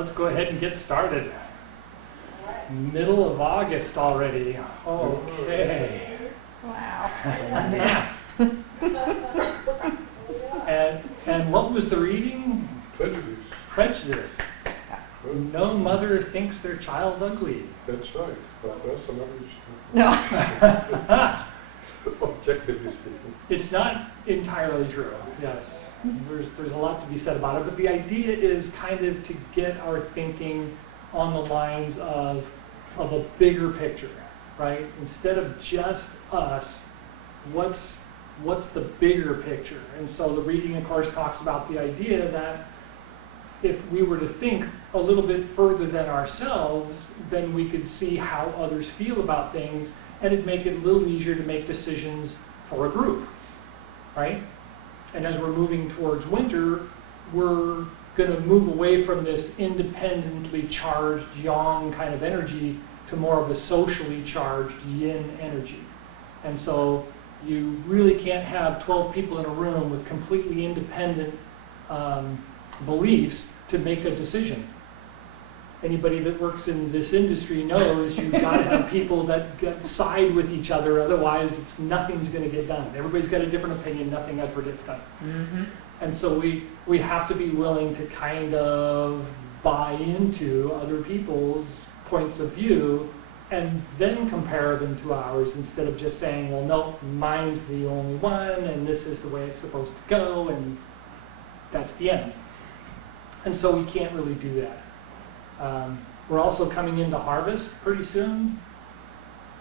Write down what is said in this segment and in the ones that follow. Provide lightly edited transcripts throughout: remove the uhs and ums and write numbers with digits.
let's go ahead and get started. Middle of August already. Okay. Wow. And what was the reading? Prejudice. Prejudice. No mother thinks their child ugly. That's right. But that's another No. objectively speaking. It's not entirely true, yes. There's a lot to be said about it, but the idea is kind of to get our thinking on the lines of a bigger picture, right? Instead of just us, what's the bigger picture? And so the reading, of course, talks about the idea that if we were to think a little bit further than ourselves, then we could see how others feel about things, and it'd make it a little easier to make decisions for a group, right? And as we're moving towards winter, we're going to move away from this independently charged yang kind of energy to more of a socially charged yin energy. And so you really can't have 12 people in a room with completely independent beliefs to make a decision. Anybody that works in this industry knows you've got to have people that side with each other, otherwise nothing's going to get done. Everybody's got a different opinion, nothing ever gets done. Mm-hmm. And so we have to be willing to kind of buy into other people's points of view and then compare them to ours instead of just saying, well, no, mine's the only one and this is the way it's supposed to go and that's the end. And so we can't really do that. We're also coming into harvest pretty soon.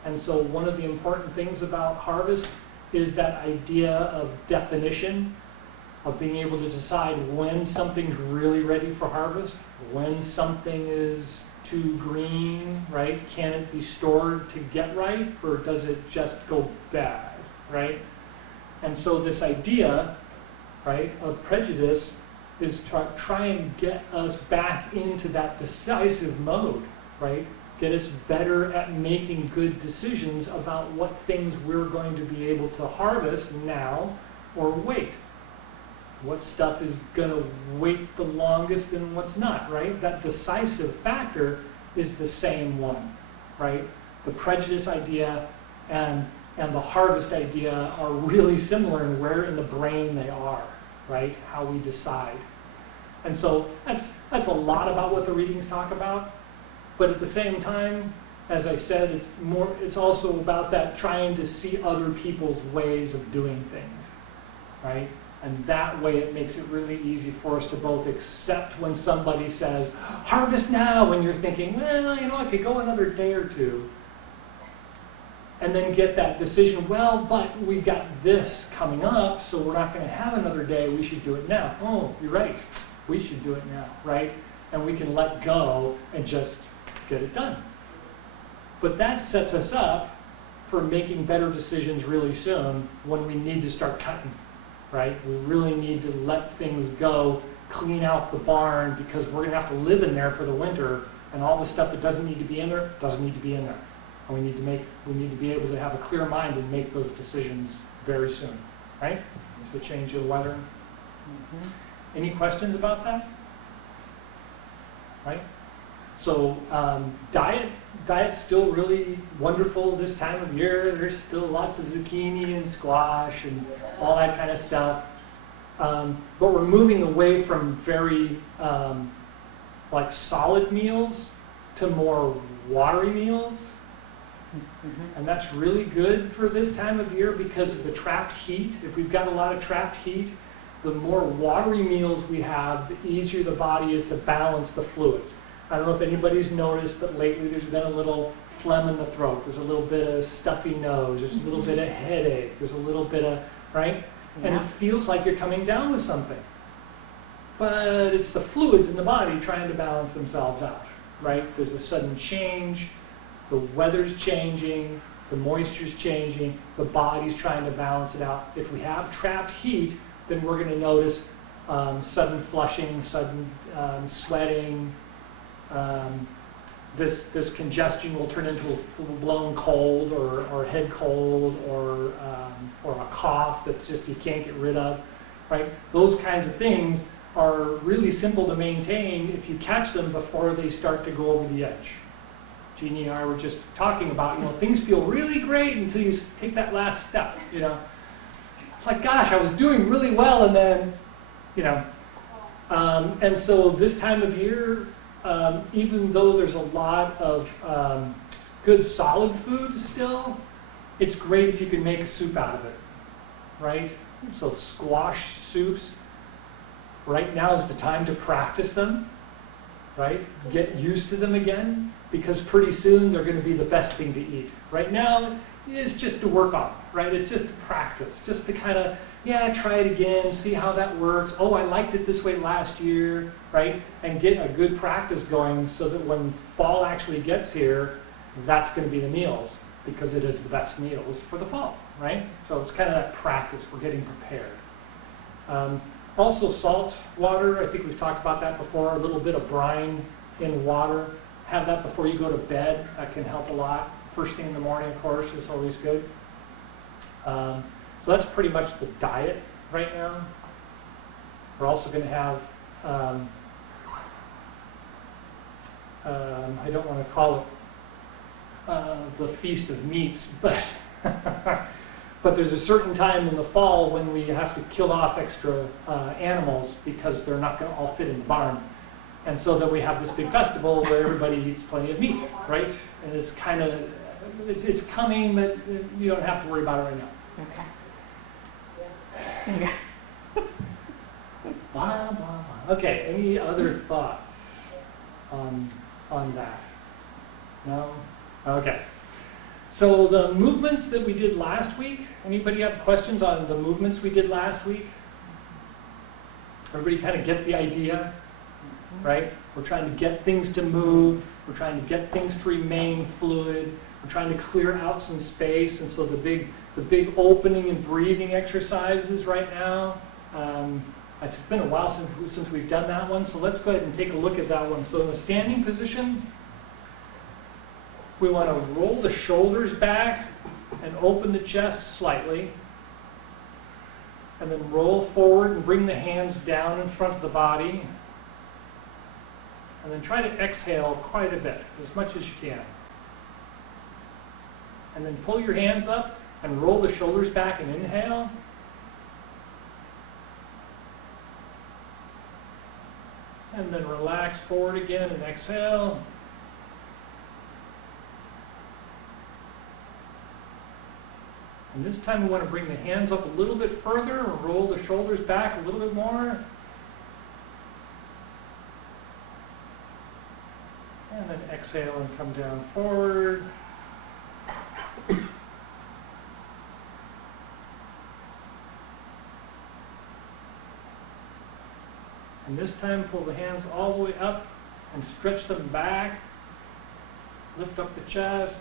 And so one of the important things about harvest is that idea of definition, of being able to decide when something's really ready for harvest, when something is too green, right? Can it be stored to get ripe, or does it just go bad, right? And so this idea, right, of prejudice is to try and get us back into that decisive mode, right? Get us better at making good decisions about what things we're going to be able to harvest now or wait. What stuff is going to wait the longest and what's not, right? That decisive factor is the same one, right? The prejudice idea and the harvest idea are really similar in where in the brain they are, right? How we decide. And so that's a lot about what the readings talk about. But at the same time, as I said, it's also about that trying to see other people's ways of doing things, right? And that way it makes it really easy for us to both accept when somebody says, harvest now, when you're thinking, well, you know, I could go another day or two. And then get that decision, well, but we've got this coming up, so we're not going to have another day, we should do it now. Oh, you're right, we should do it now, right? And we can let go and just get it done. But that sets us up for making better decisions really soon when we need to start cutting, right? We really need to let things go, clean out the barn, because we're going to have to live in there for the winter, and all the stuff that doesn't need to be in there doesn't need to be in there. And we need to be able to have a clear mind and make those decisions very soon, right? So change the weather. Mm-hmm. Any questions about that? Right? So diet's still really wonderful this time of year. There's still lots of zucchini and squash and all that kind of stuff. But we're moving away from very like solid meals to more watery meals. Mm-hmm. And that's really good for this time of year because of the trapped heat. If we've got a lot of trapped heat, the more watery meals we have, the easier the body is to balance the fluids. I don't know if anybody's noticed, but lately there's been a little phlegm in the throat. There's a little bit of stuffy nose. There's a little bit of headache. There's a little bit of, right? Yeah. And it feels like you're coming down with something. But it's the fluids in the body trying to balance themselves out, right? There's a sudden change. The weather's changing. The moisture's changing. The body's trying to balance it out. If we have trapped heat, then we're going to notice sudden flushing, sudden sweating. This congestion will turn into a full-blown cold or head cold or a cough that's just you can't get rid of, right? Those kinds of things are really simple to maintain if you catch them before they start to go over the edge. Jeannie and I were just talking about, things feel really great until you take that last step, It's like, gosh, I was doing really well, and then, and so this time of year, even though there's a lot of good solid food still, it's great if you can make a soup out of it, right? So squash soups, right now is the time to practice them, right? Get used to them again, because pretty soon they're going to be the best thing to eat. Right now, it's just to work on, right? It's just to practice, just to kind of, try it again, see how that works. Oh, I liked it this way last year, right? And get a good practice going so that when fall actually gets here, that's going to be the meals, because it is the best meals for the fall, right? So it's kind of that practice. We're getting prepared. Also salt water, I think we've talked about that before, a little bit of brine in water. Have that before you go to bed. That can help a lot. First thing in the morning, of course, is always good. So that's pretty much the diet right now. We're also going to have, I don't want to call it the Feast of Meats, but but there's a certain time in the fall when we have to kill off extra animals because they're not going to all fit in the barn. And so then we have this big festival where everybody eats plenty of meat, right? And it's kind of, it's coming, but you don't have to worry about it right now. Okay. Yeah. Blah, blah, blah. Okay, any other thoughts on that? No? Okay. So the movements that we did last week, anybody have questions on the movements we did last week? Everybody kind of get the idea, right? We're trying to get things to move. We're trying to get things to remain fluid. We're trying to clear out some space. And so the big opening and breathing exercises right now, it's been a while since we've done that one. So let's go ahead and take a look at that one. So in the standing position, we want to roll the shoulders back and open the chest slightly. And then roll forward and bring the hands down in front of the body. And then try to exhale quite a bit, as much as you can. And then pull your hands up and roll the shoulders back and inhale. And then relax forward again and exhale. And this time we want to bring the hands up a little bit further and roll the shoulders back a little bit more. And then exhale and come down forward. And this time pull the hands all the way up and stretch them back. Lift up the chest.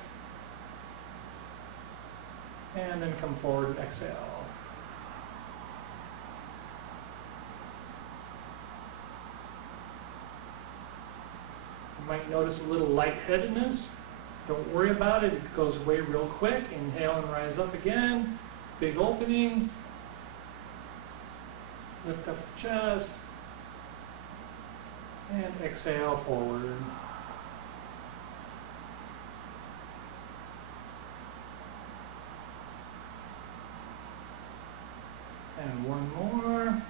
And then come forward and exhale. You might notice a little lightheadedness. Don't worry about it. It goes away real quick. Inhale and rise up again. Big opening. Lift up the chest. And exhale forward. And one more. And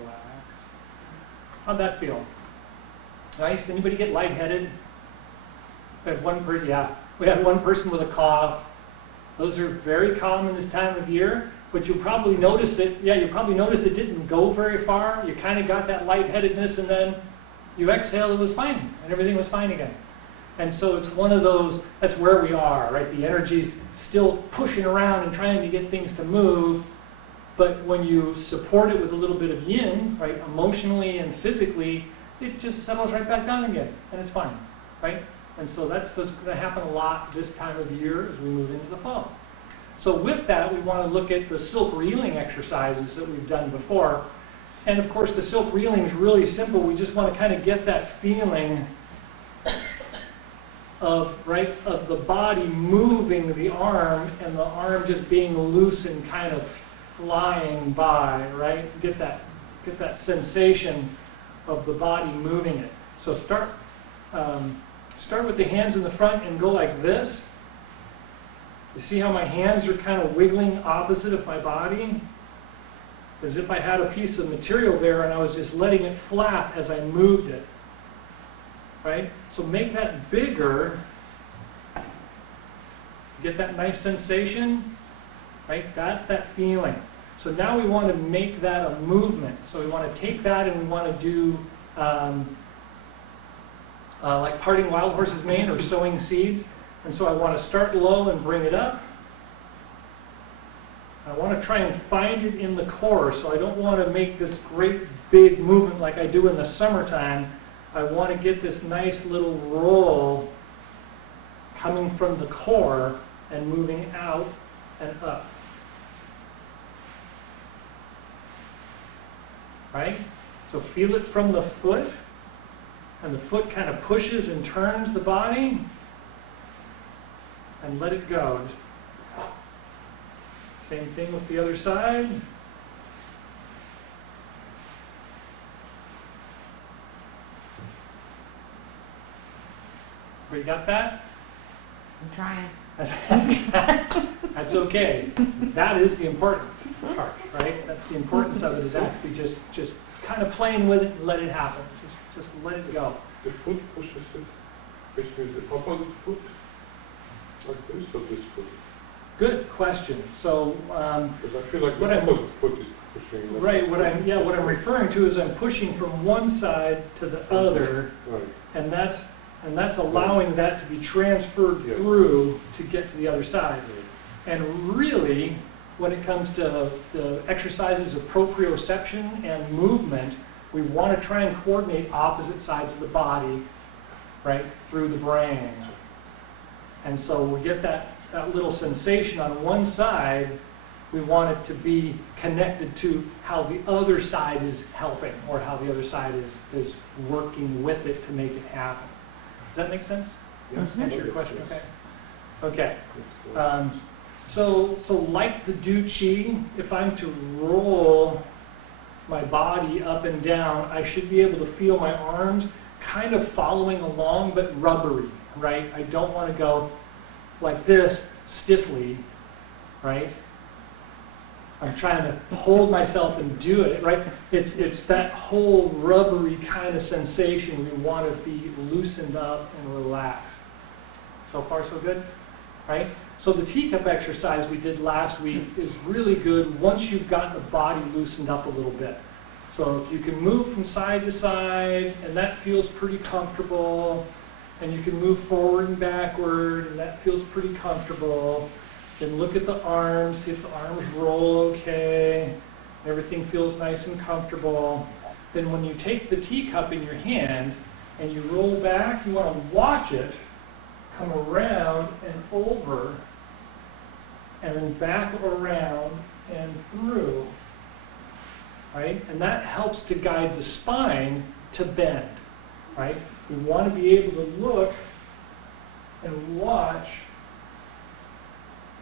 relax. How'd that feel? Nice? Anybody get lightheaded? We had one person, we had one person with a cough. Those are very common this time of year, but you'll probably notice it. Yeah, you probably noticed it didn't go very far. You kind of got that lightheadedness, and then you exhaled, it was fine, and everything was fine again. And so it's one of those, that's where we are, right? The energy's still pushing around and trying to get things to move, but when you support it with a little bit of yin, right, emotionally and physically, it just settles right back down again, and it's fine, right? And so that's what's going to happen a lot this time of year as we move into the fall. So with that, we want to look at the silk reeling exercises that we've done before. And of course, the silk reeling is really simple. We just want to kind of get that feeling of, right, of the body moving the arm and the arm just being loose and kind of flying by, right? Get that sensation of the body moving it. So start with the hands in the front and go like this. You see how my hands are kind of wiggling opposite of my body? As if I had a piece of material there and I was just letting it flap as I moved it. Right? So make that bigger. Get that nice sensation. Right? That's that feeling. So now we want to make that a movement. So we want to take that and we want to do like parting wild horse's mane or sowing seeds. And so I want to start low and bring it up. I want to try and find it in the core, so I don't want to make this great big movement like I do in the summertime. I want to get this nice little roll coming from the core and moving out and up. Right? So feel it from the foot, and the foot kind of pushes and turns the body, and let it go. Same thing with the other side. You got that? I'm trying. That's okay. That is the important part, right? That's the importance of it, is actually just kind of playing with it and let it happen. Just let it go. The foot pushes it, which means the opposite foot, like this or this foot? Good question. So, Because I feel like what the I'm- opposite foot is pushing. right, what I'm referring to is I'm pushing from one side to the other, Right. and that's allowing that to be transferred Yes. through to get to the other side. And really, when it comes to the exercises of proprioception and movement, we want to try and coordinate opposite sides of the body, right, through the brain. And so we get that little sensation on one side. We want it to be connected to how the other side is helping, or how the other side is working with it to make it happen. Does that make sense? Yes. Answer your question? Yes. Okay. Okay. Yes. So like the Do Chi, if I'm to roll my body up and down, I should be able to feel my arms kind of following along, but rubbery, right? I don't want to go like this stiffly, right? I'm trying to hold myself and do it, right? It's that whole rubbery kind of sensation. We want to be loosened up and relaxed. So far, so good, right? So the teacup exercise we did last week is really good once you've got the body loosened up a little bit. So if you can move from side to side, and that feels pretty comfortable, and you can move forward and backward, and that feels pretty comfortable, then look at the arms, see if the arms roll okay, everything feels nice and comfortable. Then when you take the teacup in your hand and you roll back, you want to watch it come around and over, and then back around and through, right? And that helps to guide the spine to bend, right? We want to be able to look and watch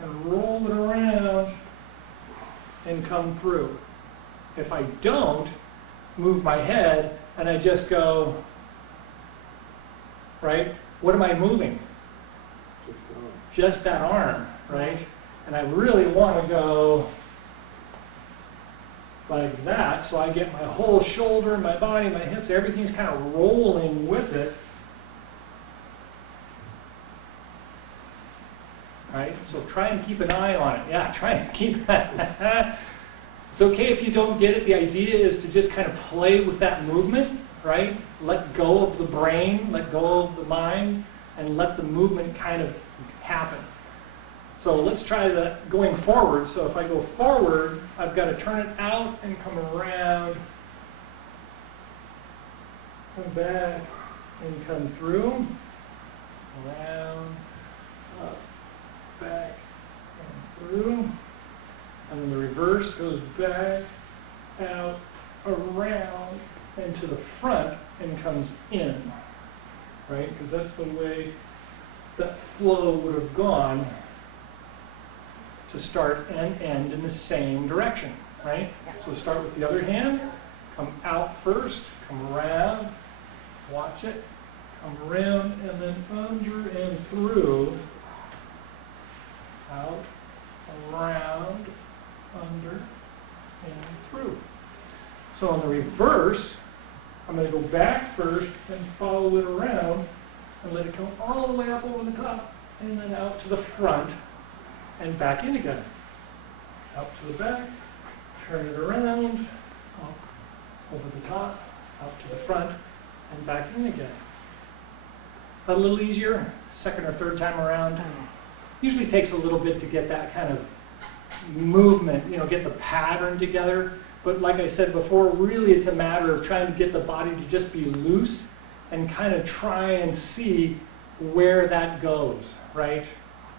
and roll it around and come through. If I don't move my head and I just go, right? What am I moving? Just that arm, right? And I really want to go like that, so I get my whole shoulder, my body, my hips, everything's kind of rolling with it. Right? So try and keep an eye on it. Yeah, try and keep that. It's okay if you don't get it. The idea is to just kind of play with that movement, right? Let go of the brain, let go of the mind, and let the movement kind of happen. So let's try that going forward. So if I go forward, I've got to turn it out and come around, come back, and come through, around, up, back, and through. reverse, goes back, out, around, and to the front, and comes in, right? Because that's the way that flow would have gone to start and end in the same direction, right? So start with the other hand, come out first, come around, watch it, come around, and then under and through, out, around, under, and through. So on the reverse, I'm going to go back first and follow it around and let it come all the way up over the top and then out to the front and back in again. Out to the back, turn it around, up over the top, out to the front, and back in again. A little easier, second or third time around. Usually takes a little bit to get that kind of movement, you know, get the pattern together. But like I said before, really it's a matter of trying to get the body to just be loose and kind of try and see where that goes, right?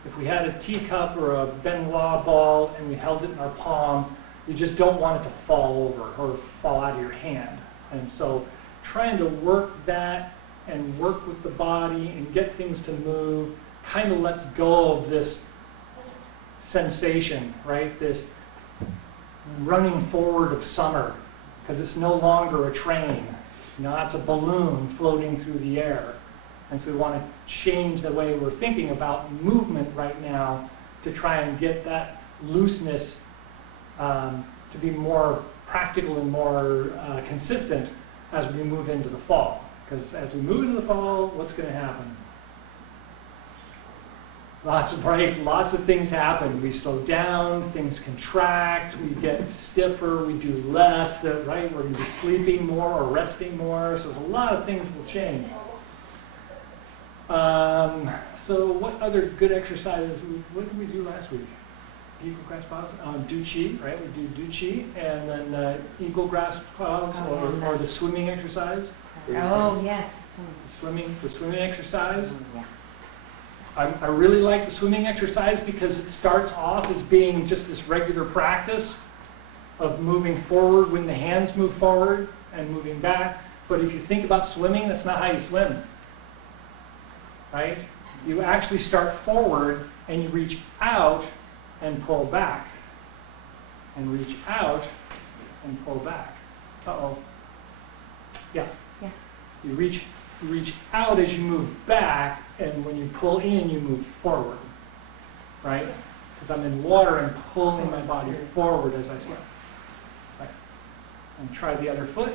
If we had a teacup or a Benoit ball and we held it in our palm, you just don't want it to fall over or fall out of your hand. And so trying to work that and work with the body and get things to move kind of lets go of this sensation, right? This running forward of summer, because it's no longer a train. Now it's a balloon floating through the air. And so we want to change the way we're thinking about movement right now to try and get that looseness to be more practical and more consistent as we move into the fall. Because as we move into the fall, what's going to happen? Lots of breaks, lots of things happen. We slow down, things contract, we get stiffer, we do less, right? We're going to be sleeping more or resting more, so a lot of things will change. So what other good exercises, what did we do last week? Eagle grass clouds, do Chi, right? We do Chi, and then eagle grass clouds or the swimming exercise. Oh, yes. The swimming exercise. Yeah. I really like the swimming exercise because it starts off as being just this regular practice of moving forward when the hands move forward and moving back. But if you think about swimming, that's not how you swim, right? You actually start forward and you reach out and pull back. And reach out and pull back. Uh-oh. Yeah. Yeah. You reach out as you move back, and when you pull in, you move forward, right? Because I'm in water and pulling my body forward as I swim. Right. And try the other foot.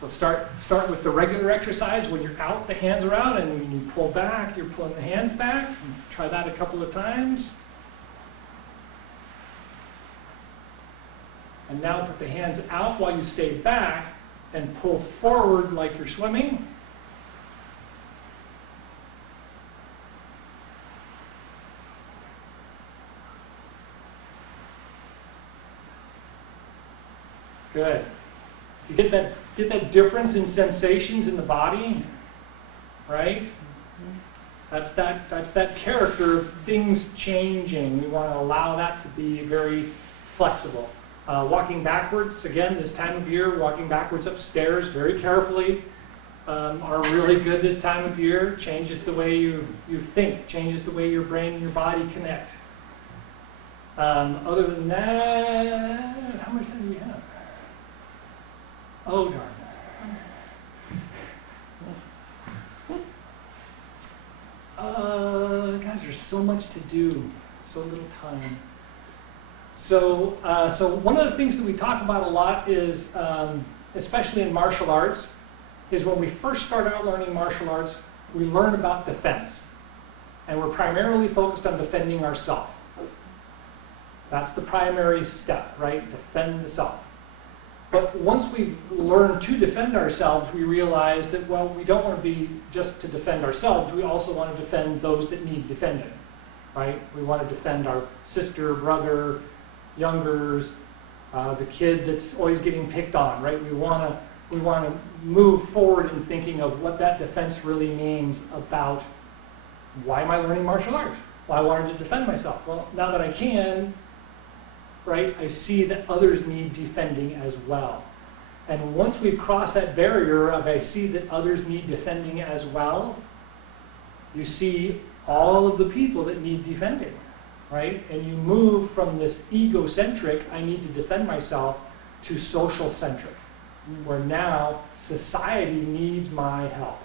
So start with the regular exercise. When you're out, the hands are out, and when you pull back, you're pulling the hands back. Try that a couple of times. And now put the hands out while you stay back and pull forward like you're swimming. Good. You get that difference in sensations in the body, right? That's that character of things changing. We want to allow that to be very flexible. Walking backwards, again, this time of year, walking backwards upstairs very carefully are really good this time of year. Changes the way you think, changes the way your brain and your body connect. Other than that, how much time do we have? Oh, darn. Guys, there's so much to do, so little time. So one of the things that we talk about a lot is, especially in martial arts, is when we first start out learning martial arts, we learn about defense. And we're primarily focused on defending ourselves. That's the primary step, right? Defend the self. But once we've learned to defend ourselves, we realize that, well, we don't want to be just to defend ourselves. We also want to defend those that need defending, right? We want to defend our sister, brother, youngers, the kid that's always getting picked on, right? We want to move forward in thinking of what that defense really means about why am I learning martial arts? Well, I wanted to defend myself. Well, now that I can, right, I see that others need defending as well. And once we've crossed that barrier of I see that others need defending as well, you see all of the people that need defending, right? And you move from this egocentric, I need to defend myself, to social centric, where now society needs my help.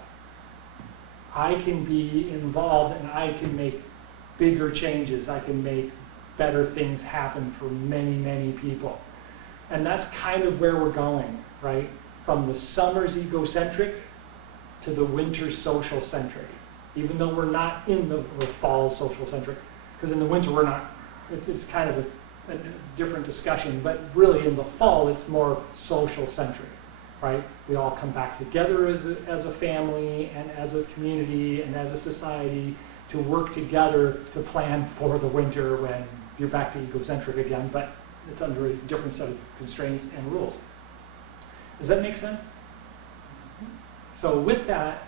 I can be involved and I can make bigger changes. I can make better things happen for many, many people. And that's kind of where we're going, right? From the summer's egocentric to the winter's social centric. Even though we're not in the fall social centric, because in the winter we're not, it's kind of a different discussion, but really in the fall it's more social centric, right? We all come back together as a family and as a community and as a society to work together to plan for the winter when you're back to egocentric again, but it's under a different set of constraints and rules. Does that make sense? So with that,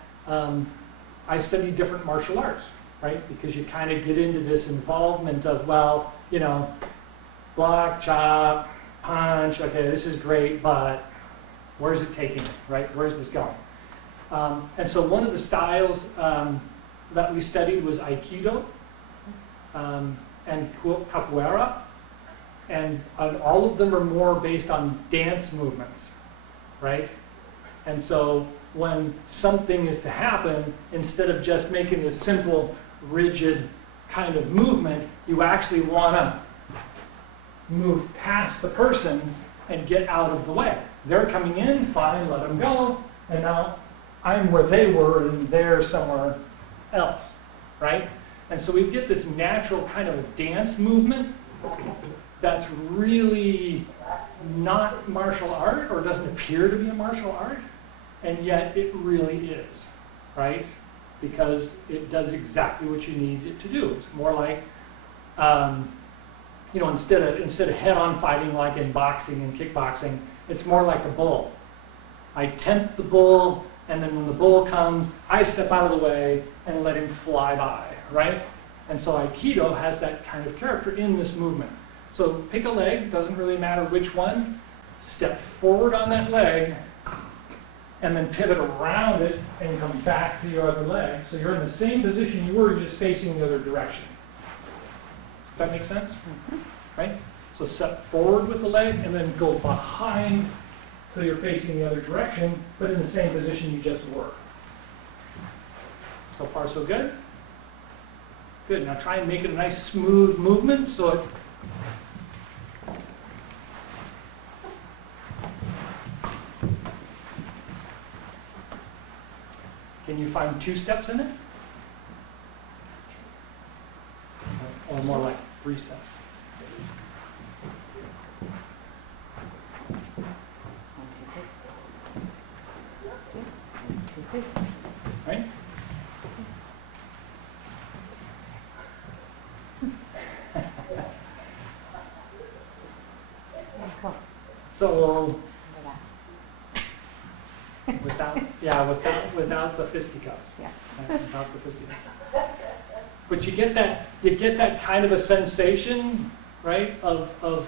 I studied different martial arts, right? Because you kind of get into this involvement of, well, you know, block, chop, punch, okay, this is great, but where's it taking me, right? Where's this going? And so one of the styles that we studied was Aikido and Capoeira, and all of them are more based on dance movements, right? And so when something is to happen, instead of just making a simple, rigid kind of movement, you actually want to move past the person and get out of the way. They're coming in, fine, let them go, and now I'm where they were and they're somewhere else, right? And so we get this natural kind of dance movement that's really not martial art, or doesn't appear to be a martial art, and yet it really is, right? Because it does exactly what you need it to do. It's more like, you know, instead of head-on fighting like in boxing and kickboxing, it's more like a bull. I tempt the bull, and then when the bull comes, I step out of the way and let him fly by, right? And so Aikido has that kind of character in this movement. So pick a leg, doesn't really matter which one, step forward on that leg, and then pivot around it and come back to your other leg. So you're in the same position you were, just facing the other direction. Does that make sense? Mm-hmm. Right? So step forward with the leg and then go behind so you're facing the other direction, but in the same position you just were. So far so good? Good. Now try and make it a nice smooth movement so it Can you find 2 steps in it? Or more like 3 steps? Right? So without the fisticuffs. Yeah. Right, without the fisticuffs. But you get that kind of a sensation, right, of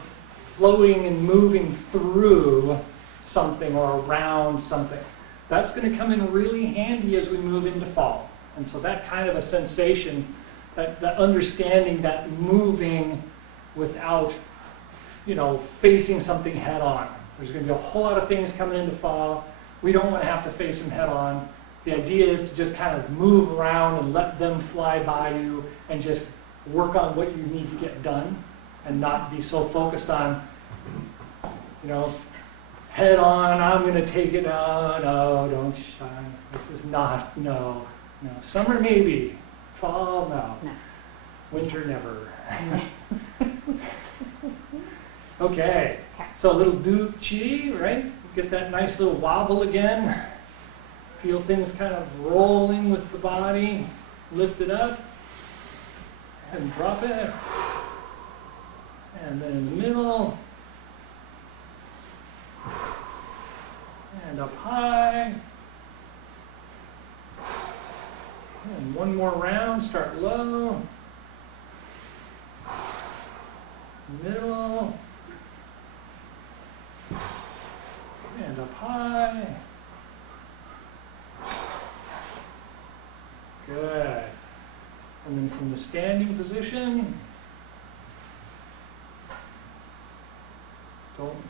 floating and moving through something or around something. That's going to come in really handy as we move into fall. And so that kind of a sensation, that understanding that moving without, you know, facing something head on. There's going to be a whole lot of things coming into fall. We don't want to have to face them head on. The idea is to just kind of move around and let them fly by you and just work on what you need to get done and not be so focused on, you know, head on, I'm going to take it on, no, don't shine. This is not, no. Summer maybe, fall no. Winter never. Okay, so a little do chi, right? Get that nice little wobble again. Feel things kind of rolling with the body. Lift it up and drop it. And then in the middle. And up high. And one more round, start low. Middle. up high. Good. And then from the standing position,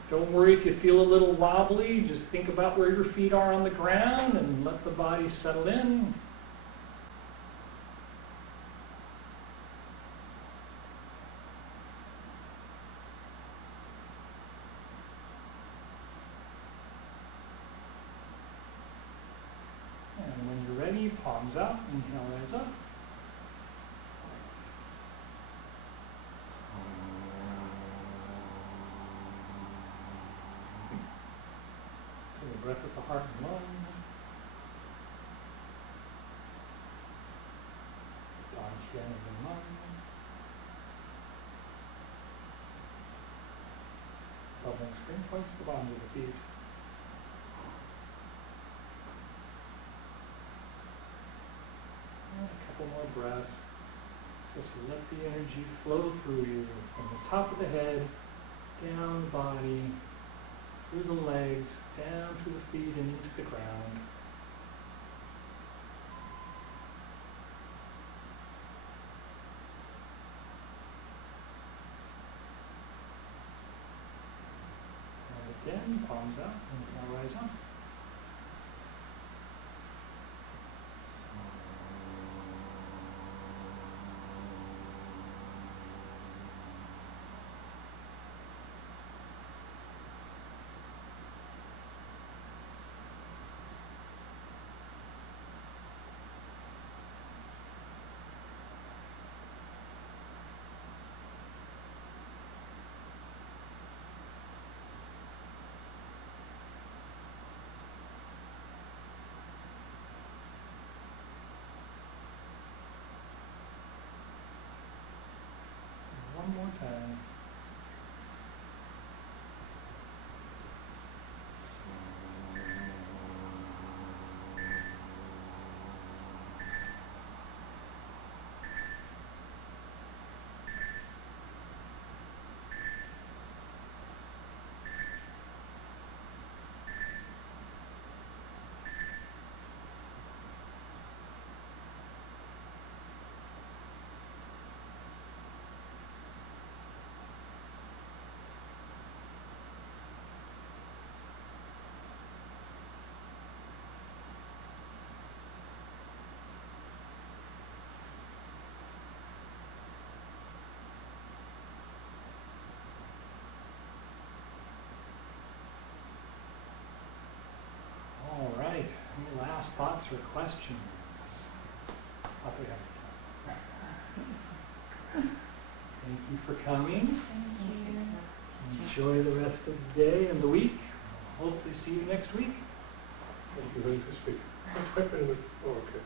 don't worry if you feel a little wobbly. Just think about where your feet are on the ground and let the body settle in. And when you're ready, palms out, inhale, rise up. Take a breath with the heart and lung. Body scanning the lung. Bubbling spring points to the bottom of the feet. And a couple more breaths. Just let the energy flow through you from the top of the head, down the body, through the legs, down through the feet and into the ground. And again, palms out, inhale, rise up. One more time. All right. Any last thoughts or questions? Off we have. Thank you for coming. Thank you. Enjoy the rest of the day and the week. Hopefully see you next week. Thank you very much for speaking. Oh, okay.